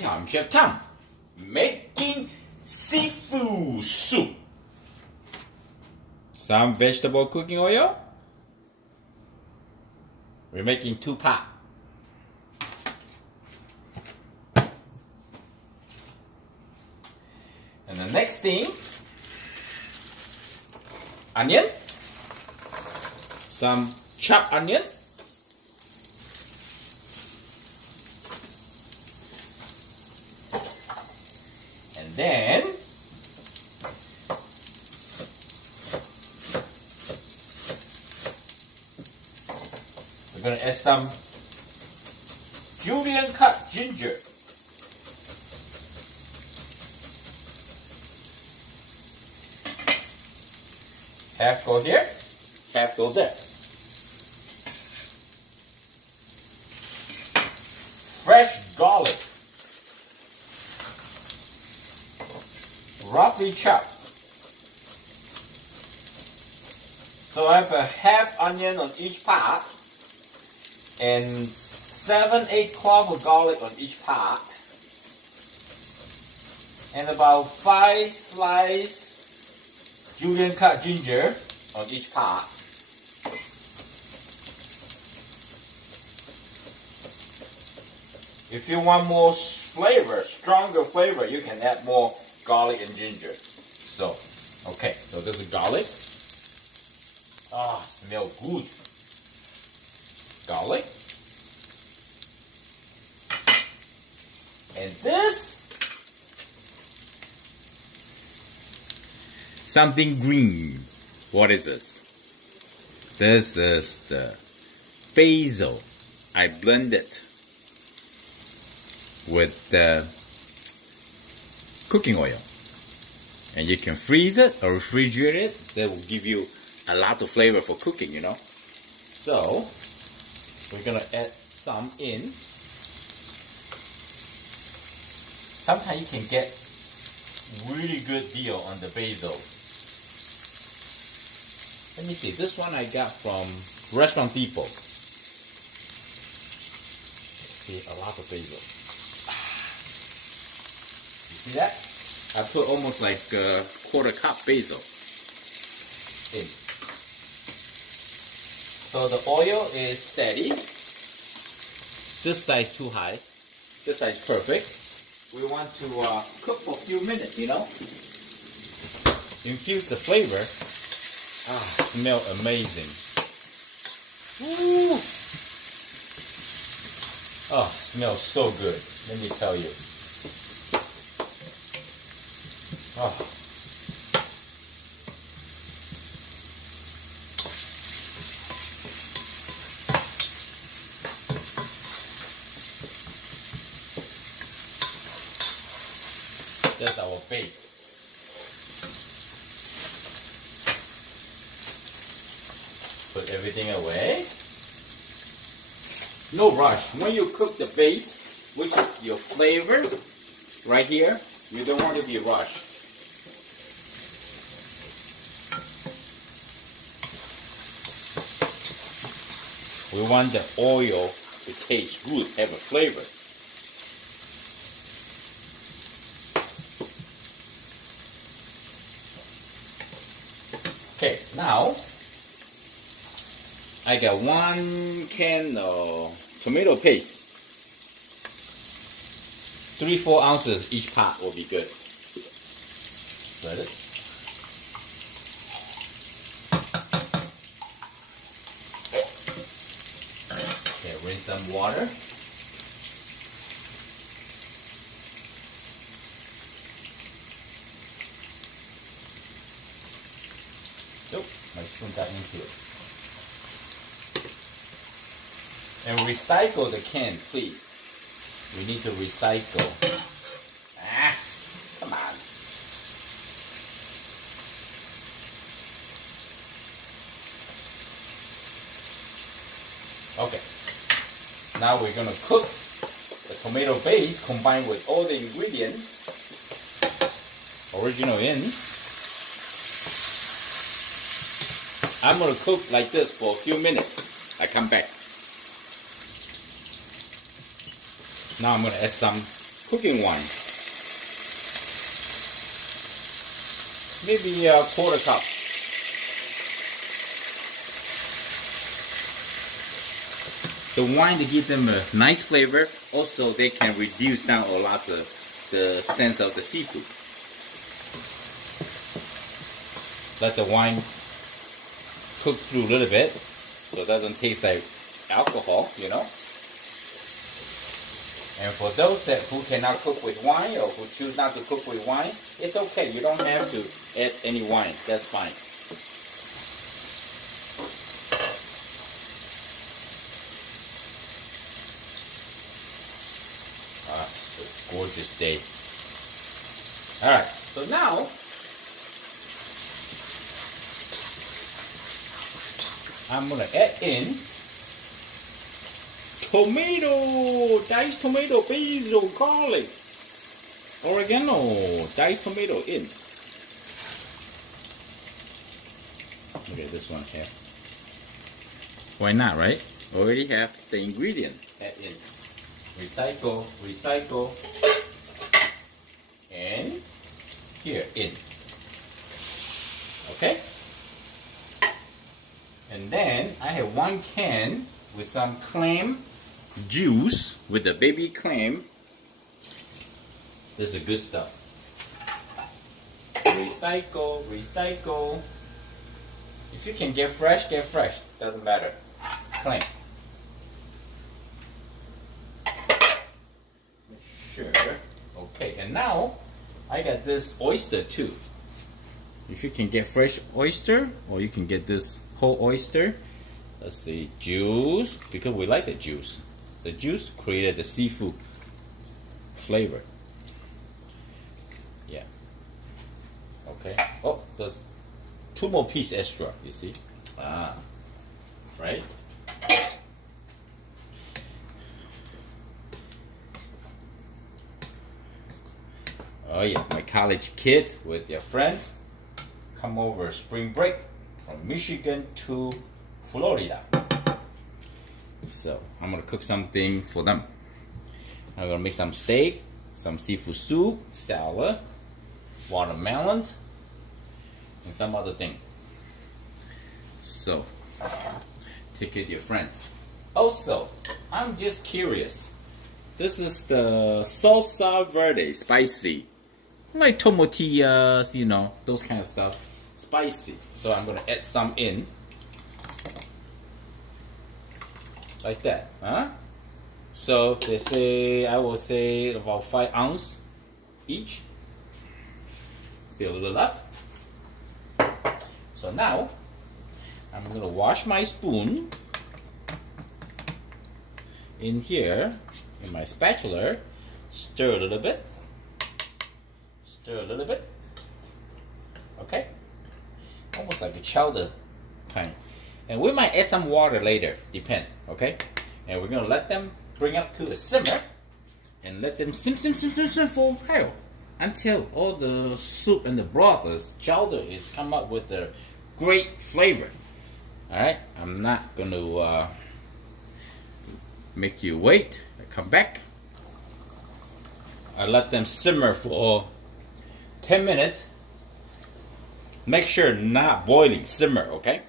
你好，I'm Chef Tom, making seafood soup. Some vegetable cooking oil. We're making 2 pots. And the next thing, onion, some chopped onion, and then we're going to add some julienne cut ginger. Half go here, half go there. Fresh garlic, roughly chopped. So I have a half onion on each pot and 7-8 cloves of garlic on each pot and about 5 slices julienne cut ginger on each pot. If you want more flavor, stronger flavor, you can add more garlic and ginger. So, okay, so this is garlic. Ah, smells good. Garlic. And this, something green. What is this? This is the basil. I blended with the cooking oil. And you can freeze it or refrigerate it. That will give you a lot of flavor for cooking, you know. So, we're gonna add some in. Sometimes you can get really good deal on the basil. Let me see, this one I got from Restaurant Depot. See, a lot of basil. You see that? I put almost like a quarter cup basil in. So the oil is steady. This side is too high. This side is perfect. We want to cook for a few minutes, you know. Infuse the flavor. Ah, smell amazing. Woo. Oh, smells so good. Let me tell you. Oh. That's our base. Put everything away. No rush. When you cook the base, which is your flavor, right here, you don't want to be rushed. We want the oil to taste good, have a flavor. Okay, now I got 1 can of tomato paste. 3-4 ounces each pot will be good. Spread it. Okay, rinse some water. Nope, my spoon got into it. And recycle the can, please. We need to recycle. Ah, come on. Okay. Now we're gonna cook the tomato base combined with all the ingredients. Original in. I'm gonna cook like this for a few minutes. I come back. Now I'm gonna add some cooking wine. Maybe a quarter cup. The wine to give them a nice flavor. Also, they can reduce down a lot of the sense of the seafood. Let the wine cook through a little bit so it doesn't taste like alcohol, you know. And for those who cannot cook with wine or who choose not to cook with wine, it's okay. You don't have to add any wine. That's fine. It's a gorgeous day. Alright, so now I'm going to add in tomato, diced tomato, basil, garlic, oregano, diced tomato in. Look at this one here. Why not, right? Already have the ingredient. Add in. Recycle, recycle, and here in. Okay? And then I have 1 can with some clam juice with the baby clam. This is good stuff. Recycle, recycle. If you can get fresh, get fresh. Doesn't matter. Clam. Sure. Okay, and now I got this oyster too. If you can get fresh oyster, or you can get this whole oyster. Let's see, juice, because we like the juice. The juice created the seafood flavor. Yeah. Okay. Oh, there's 2 more pieces extra, you see? Ah. Right? Oh yeah, my college kid with their friends come over spring break from Michigan to Florida. So I'm gonna cook something for them. I'm gonna make some steak, some seafood soup, salad, watermelon, and some other thing. So take it to your friends. Also, I'm just curious. This is the salsa verde, spicy. Like tomatillas, you know, those kind of stuff. Spicy. So I'm gonna add some in. Like that, huh? So they say, I will say about 5 ounces each. Still a little left. So now, I'm gonna wash my spoon in here, in my spatula, stir a little bit, stir a little bit, okay? Almost like a chowder kind. And we might add some water later, depend, okay? And we're gonna let them bring up to a simmer and let them simmer for a while until all the soup and the broth, the chowder, is come up with a great flavor. Alright, I'm not gonna make you wait. I come back. I let them simmer for 10 minutes. Make sure not boiling, simmer, okay?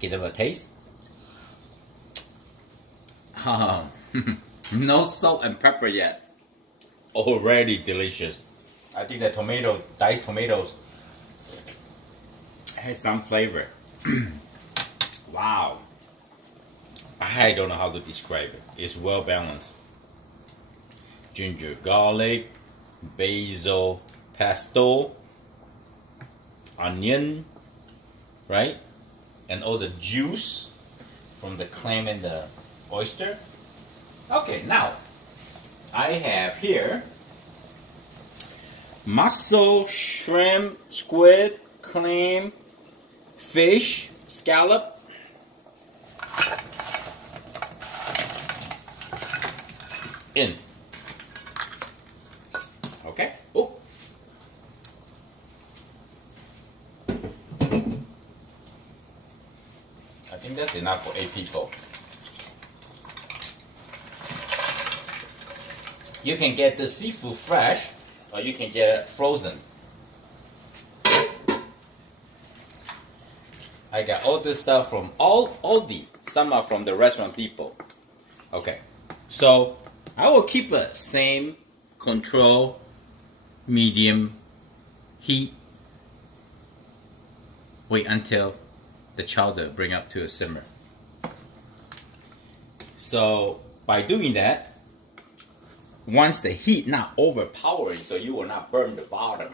Give them a taste. No salt and pepper yet. Already delicious. I think the tomato, diced tomatoes, has some flavor. Wow. I don't know how to describe it. It's well balanced. Ginger, garlic, basil, pesto, onion, right? And all the juice from the clam and the oyster. Okay, now I have here mussel, shrimp, squid, clam, fish, scallop. In. Okay. Oh. I think that's enough for 8 people. You can get the seafood fresh, or you can get it frozen. I got all this stuff from Aldi. Some are from the Restaurant Depot. Okay, so I will keep it same control, medium heat. Wait until the chowder bring up to a simmer. So by doing that, once the heat not overpowering, so you will not burn the bottom.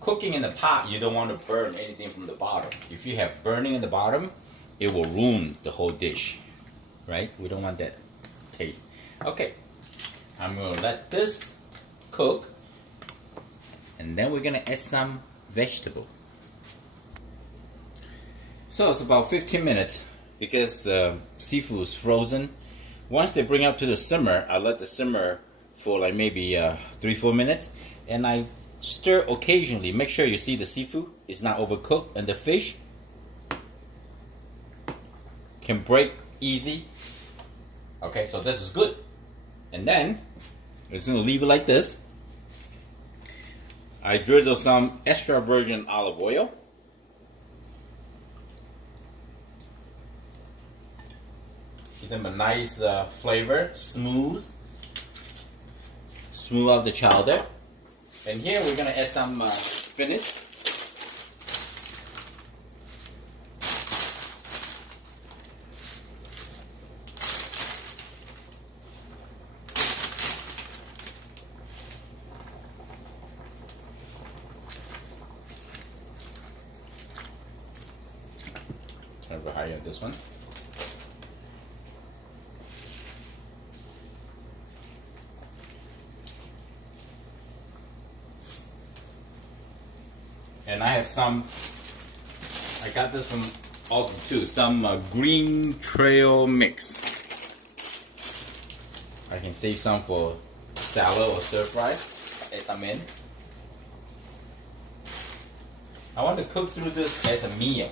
Cooking in the pot, you don't want to burn anything from the bottom. If you have burning in the bottom, it will ruin the whole dish, right? We don't want that taste. Okay, I'm gonna let this cook, and then we're gonna add some vegetable. So it's about 15 minutes because seafood is frozen. Once they bring up to the simmer, I let the simmer for like maybe 3-4 minutes, and I stir occasionally. Make sure you see the seafood is not overcooked, and the fish can break easy. Okay, so this is good. And then I'm just gonna leave it like this. I drizzle some extra virgin olive oil. Give them a nice flavor, smooth out the chowder. And here we're gonna add some spinach. Turn over higher on this one. And I have some, I got this from Aldi too, some green trail mix. I can save some for salad or stir fry. Add some in. I want to cook through this as a meal.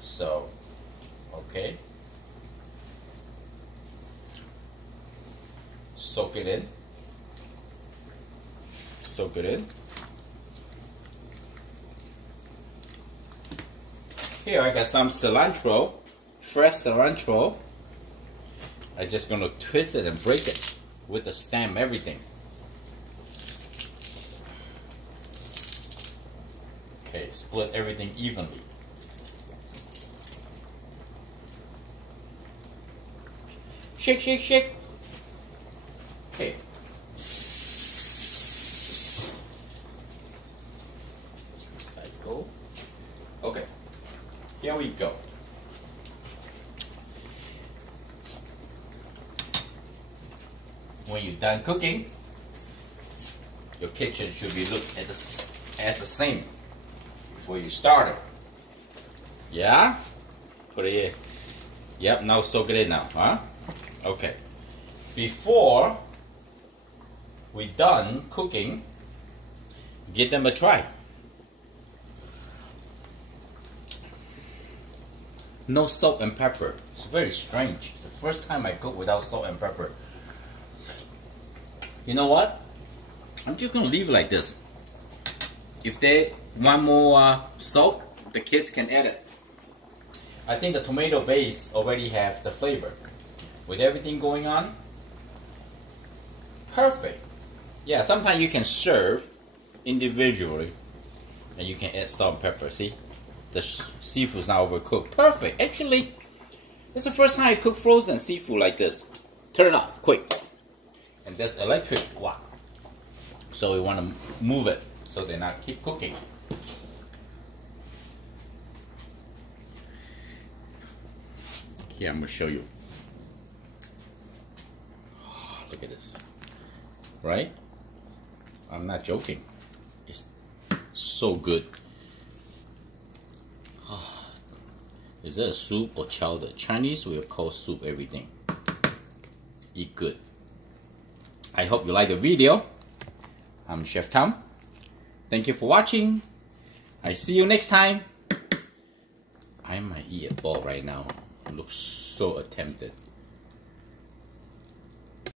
So, okay. Soak it in. Soak it in. Here I got some cilantro, fresh cilantro. I'm just gonna twist it and break it with the stem, everything. Okay, split everything evenly. Shake, shake, shake. Okay. Recycle. Okay. Here we go. When you're done cooking, your kitchen should be looked at as the same before you start it. Yeah? Put it here. Yep, now soak it in now, huh? Okay. Before we're done cooking, give them a try. No salt and pepper. It's very strange. It's the first time I cook without salt and pepper. You know what? I'm just gonna leave it like this. If they want more salt, the kids can add it. I think the tomato base already have the flavor. With everything going on, perfect. Yeah, sometimes you can serve individually and you can add salt and pepper. See, the seafood's not overcooked. Perfect. Actually, it's the first time I cook frozen seafood like this. Turn it off quick. And there's electric wok, so we want to move it so they not keep cooking. Here, I'm going to show you. Look at this. Right? I'm not joking. It's so good. Is that a soup or chowder? Chinese will call soup everything. Eat good. I hope you like the video. I'm Chef Tom. Thank you for watching. I see you next time. I might eat a ball right now. It looks so tempted.